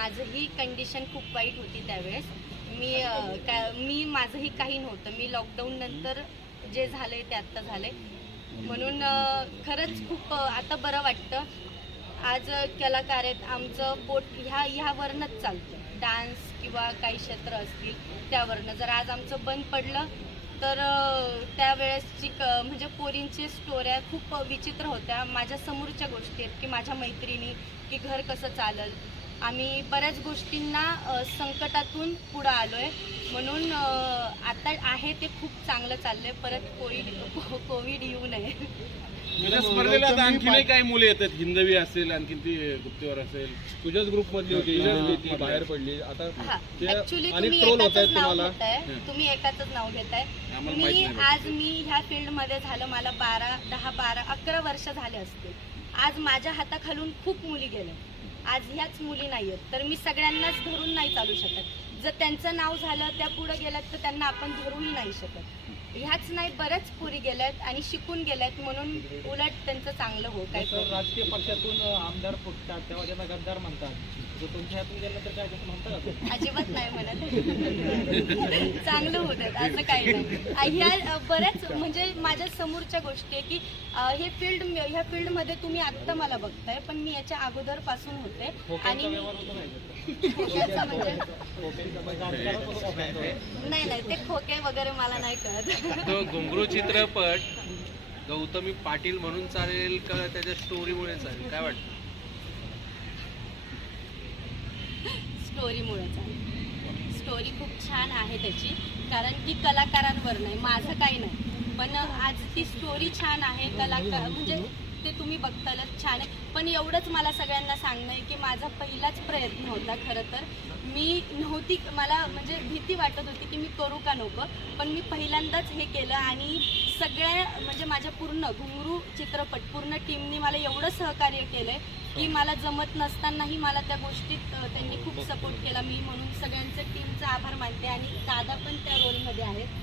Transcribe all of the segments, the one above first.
माझंही कंडिशन खूप वाईट होती त्यावेळेस. मी का मी माझंही काही नव्हतं. मी लॉकडाऊन नंतर जे झालंय ते आत्ता झालंय. म्हणून खरंच खूप आता बरं वाटतं. आज कलाकार आहेत आमचं पोट ह्या ह्यावरनंच चालतं. डान्स किंवा काही क्षेत्र असतील त्यावरनं. जर आज आमचं बंद पडलं तर त्यावेळेसची क म्हणजे पोरींची स्टोऱ्या खूप विचित्र होत्या. माझ्या समोरच्या गोष्टी आहेत की माझ्या मैत्रिणी की घर कसं चालल आम्ही बऱ्याच गोष्टींना संकटातून पुढं आलो आहे म्हणून आता आहे ते खूप चांगलं चाललंय. परत कोविड कोविड येऊ नये. तुझ्या स्पर्धेला आता आणखीनही काही मुले येतात. हिंदवी असेल आणखीन ती गुप्तेवर असेल. तुझ्याच ग्रुप मधली होती ती. बाहेर पडली. आता हा. ऍक्च्युली तुम्ही एकाच नाव तुम्हाला. घेताय. हं. तुम्ही एकाच नाव घेताय. मी. आज मी ह्या फील्डमध्ये झालं. मला बारा दहा बारा अकरा वर्ष झाले असतील. आज माझ्या हाताखालून खूप मुली गेल्या आज ह्याच मुली नाही आहेत. तर मी सगळ्यांनाच धरून नाही चालू शकत. जर त्यांचं नाव झालं त्या पुढे गेल्यात तर त्यांना आपण धरूही नाही शकत. ह्याच नाही बऱ्याच पुरी गेल्यात आणि शिकून गेल्यात म्हणून उलट त्यांचं चांगलं हो काय राजकीय पक्षातून आमदार फुटतात तेव्हा त्यांना गद्दार म्हणतात. अजिबात नाही म्हणत. चांगलं होत असं काही नाही. ह्या बऱ्याच म्हणजे माझ्या समोरच्या गोष्टी आहे की हे फील्ड ह्या फील्डमध्ये तुम्ही आत्ता मला बघताय पण मी याच्या अगोदरपासून होते आणि म्हणजे म्हणजे. नाही नाही ते खोके वगैरे मला नाही कळत. तो घुंगरू चित्रपट गौतमी पाटील म्हणून चालेल का त्याच्या स्टोरीमुळे चालेल? काय वाटतं? स्टोरीमुळे स्टोरी खूप छान आहे त्याची. कारण की कलाकारांवर नाही माझं काही नाही. पण आज ती स्टोरी छान आहे कलाकार म्हणजे ते तुम्ही बघतालच छान आहे. पण एवढंच मला सगळ्यांना सांगणं आहे की माझा पहिलाच प्रयत्न होता खरं तर. मी नव्हती मला म्हणजे भीती वाटत होती की मी करू का नको. पण मी पहिल्यांदाच हे केलं आणि सगळ्या म्हणजे माझ्या पूर्ण घुंगरू चित्रपट पूर्ण टीमनी मला एवढं सहकार्य केलंय की मला जमत नसतानाही मला त्या गोष्टीत त्यांनी खूप सपोर्ट केला. मी म्हणून सगळ्यांचं टीमचा आभार मानते आणि दादा पण त्या रोलमध्ये आहेत.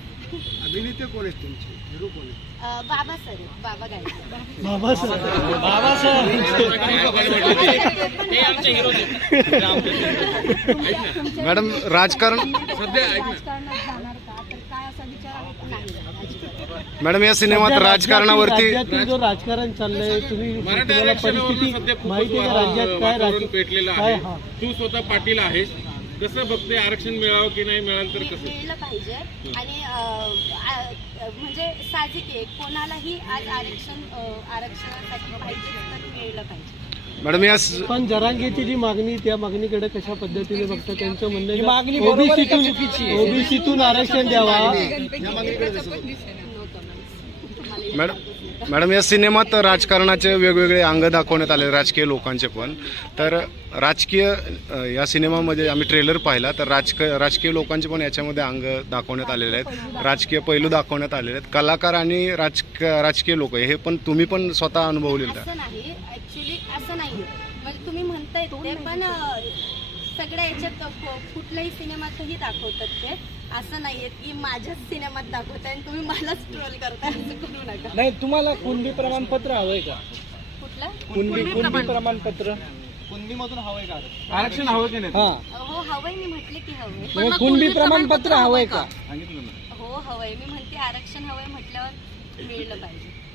अभिनेते कोण आहेत तुमचे? हिरो कोण आहेत? अ, बाबा सर आहेत, बाबा गायकवाड. मॅडम राजकारण सध्या ऐक ना राजकारणात जाणार का तर काय असा विचार आहे? नाही अजिबात. मॅडम या सिनेमात राजकारणावरती राज्यातील जो राजकारण चाललंय तुम्ही मराठा तुम्हाला आरक्षणावरून परिस्थिती सध्या खूपच माहिती आहे का राज्यात काय वातावरण राज- पेटलेलं काय आहे. हा. तू स्वतः पाटील आहेस. कसं बघते आरक्षण मिळावं की नाही मिळालं तर कसं? मिळलं पाहिजे. आणि अ, आ- अ, म्हणजे साहजिक आहे. कोणालाही आज आरक्षण अ, आरक्षणासाठी पाहिजे तर मिळलं पाहिजे. मॅडम या स- पण जरांगेची जी मागणी त्या मागणीकडे कशा पद्धतीने बघता? त्यांचं म्हणणं मागणी ओबीसीतून चुकीची आहे? ओबीसीतून आरक्षण द्यावा. मॅडम मॅडम या सिनेमात राजकारणाचे वेगवेगळे अंग दाखवण्यात आले राजकीय लोकांचे पण. तर राजकीय या सिनेमामध्ये आम्ही ट्रेलर पाहिला तर राजक राजकीय लोकांचे पण याच्यामध्ये अंग दाखवण्यात आलेले आहेत. राजकीय पैलू दाखवण्यात आलेले आहेत. कलाकार आणि राजक राजकीय लोक हे पण तुम्ही पण स्वतः अनुभवलेलं असं नाही. असं नाही म्हणजे तुम्ही म्हणताय ते पण सगळ्या याच्यात कुठल्याही सिनेमातही दाखवतात ते. असं नाहीये की माझ्याच सिनेमात दाखवताय आणि तुम्ही मलाच ट्रोल करताय असं करू नका. नाही तुम्हाला कुणबी प्रमाणपत्र हवंय का? कुठलं? कुणबी कुणबी प्रमाणपत्र? कुणबीमधून हवंय का? आरक्षण हवं की नाही? हा. हो हवंय मी म्हटले की हवंय. मग कुणबी प्रमाणपत्र हवंय का? सांगितलं ना. हो हवंय. मी म्हणते आरक्षण हवंय म्हटल्यावर मिळलं पाहिजे.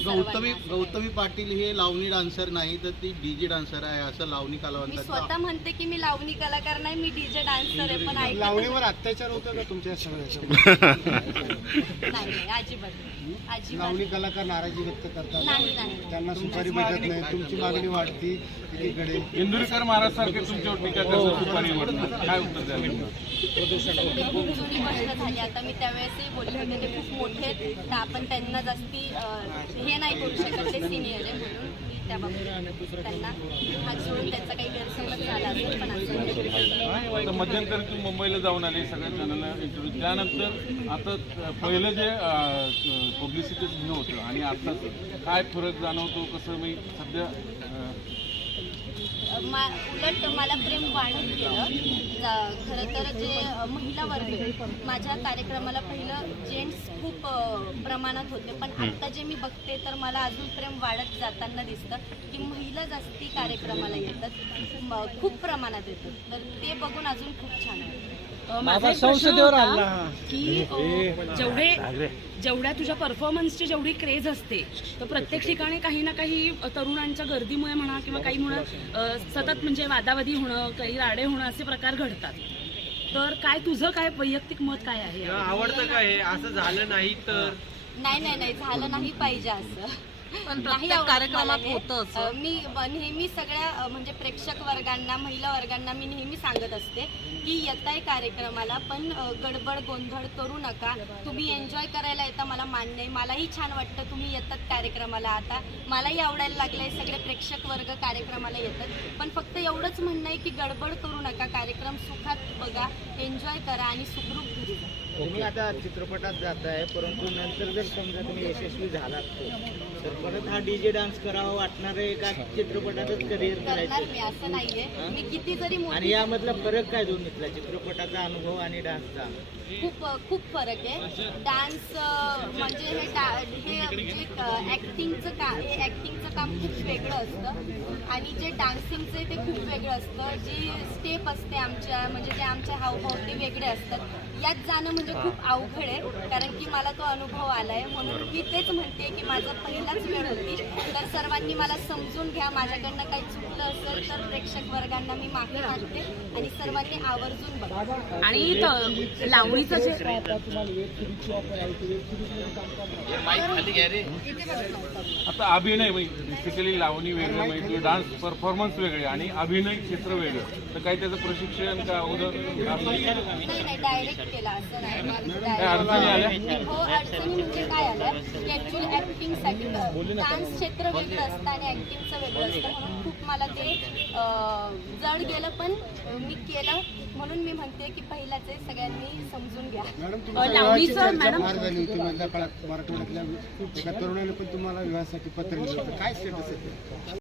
गौतमी. गौतमी पाटील हे लावणी डान्सर नाही तर ती डीजे डान्सर आहे असं लावणी मी कलावंतांचं स्वतः म्हणते की मी लावणी कलाकार नाही मी डीजे डान्सर आहे पण ऐकत लावणीवर अत्याचार होतो का तुमच्या सगळ्याच्या नाही नाही अजिबात नाही. अजिबात लावणी कलाकार नाराजी व्यक्त करतात. नाही त्यांना सुपारी भेटत नाही तुमची मागणी वाढती एकीकडे. इंदुरीकर महाराज सारखे तुमच्यावर टीका करतात काय उत्तर द्याल ते खूप जुनी गोष्ट झाली. आता मी त्यावेळेसही बोलले होते ते खूप मोठे आहेत तर आपण त्यांना जास्ती अं, हे हे नाही करू शकत ते सिनियर आहे म्हणून मी त्या बाबतीत त्यांना हात जोडून त्यांचा काही गैरसमज झाला असेल पण असं मध्यंतरी तू मुंबईला जाऊन आले सगळ्या जणांना इंटरव्ह्यू त्यानंतर आता पहिलं जे पब्लिसिटीच हे होतं आणि आता काय फरक जाणवतो कसं मी सध्या मा उलट मला प्रेम वाढत गेलं. खरं तर जे महिला वर्ग आहे, माझ्या कार्यक्रमाला पहिलं जेंट्स खूप प्रमाणात होते. पण आता जे मी बघते तर मला अजून प्रेम वाढत जाताना दिसतं की महिला जास्ती कार्यक्रमाला येतात. खूप प्रमाणात येतात. तर ते बघून अजून खूप छान वाटतं. बाबा संसदेवर आणला हा. की जेवढे जेवढ्या तुझ्या परफॉर्मन्सची जेवढी क्रेज असते तर प्रत्येक ठिकाणी काही ना काही तरुणांच्या गर्दीमुळे म्हणा किंवा काही म्हणा अ, सतत म्हणजे वादावादी होणं काही राडे होणं असे प्रकार घडतात. तर काय तुझं काय वैयक्तिक मत काय आहे? आवडतं का हे असं झालं नाही तर? नाही नाही नाही. झालं नाही पाहिजे असं. पण नाही प्रत्येक आवडत कार्यक्रमात हे. होतं असं. अ, मी ब- नेहमी सगळ्या अ, म्हणजे प्रेक्षक वर्गांना महिला वर्गांना मी नेहमी सांगत असते की येताय कार्यक्रमाला पण अ, गडबड गोंधळ करू नका. तुम्ही एन्जॉय करायला येता मला मान्य आहे मलाही छान वाटतं तुम्ही येतात कार्यक्रमाला आता. मलाही आवडायला लागलंय. सगळे प्रेक्षक वर्ग कार्यक्रमाला येतात. पण फक्त एवढंच म्हणणं आहे की गडबड करू नका. कार्यक्रम सुखात बघा एन्जॉय करा आणि सुखरूप घरी जा. तुम्ही आता चित्रपटात जाताय परंतु नंतर जर समजा तुम्ही यशस्वी झालात तर. परत हा डीजे डान्स करावा वाटणार आहे का? चित्रपटातच करिअर करणार करायचं मी असं नाहीये. मी किती जरी आणि मोठी यामधला फरक काय दोन्हीतला चित्रपटाचा अनुभव आणि डान्सचा? खूप खूप फरक आहे. डान्स म्हणजे हे डा- हे जे ॲक्टिंगचं का हे ॲक्टिंगचं काम खूप वेगळं असतं. आणि जे डान्सिंगचं आहे ते खूप वेगळं असतं. जी स्टेप असते आमच्या म्हणजे जे आमचे हावभाव ते वेगळे असतात. यात जाणं म्हणजे खूप अवघड आहे कारण की मला तो अनुभव आला आहे म्हणून मी तेच म्हणते की माझं पहिलाच वेळ होती. तर सर्वांनी मला समजून घ्या माझ्याकडनं काही चुकलं असेल तर प्रेक्षक वर्गांना मी माफी मागते आणि सर्वांनी आवर्जून बघा. आणि त- लावणीचं जे आता अभिनय बेसिकली लावणी वेगळं म्हणजे डान्स परफॉर्मन्स वेगळे आणि अभिनय क्षेत्र वेगळं. तर काही त्याचं प्रशिक्षण का अगोदर? नाही नाही डायरेक्ट केला असं हो अडचणी म्हणजे काय की डान्स क्षेत्र वेगळं असतं आणि ऍक्टिंगचं वेगळं असतं. म्हणून खूप मला ते जड गेलं पण मी केलं. म्हणून मी म्हणते की पहिल्याच आहे सगळ्यांनी समजून घ्या. लावणीचं मॅडम. झाली होती मधल्या काळात? मराठवाड्यातल्या एका तरुणाने पण तुम्हाला विवाहासाठी पत्र लिहिलं होतं. काय स्टेटस आहे ते?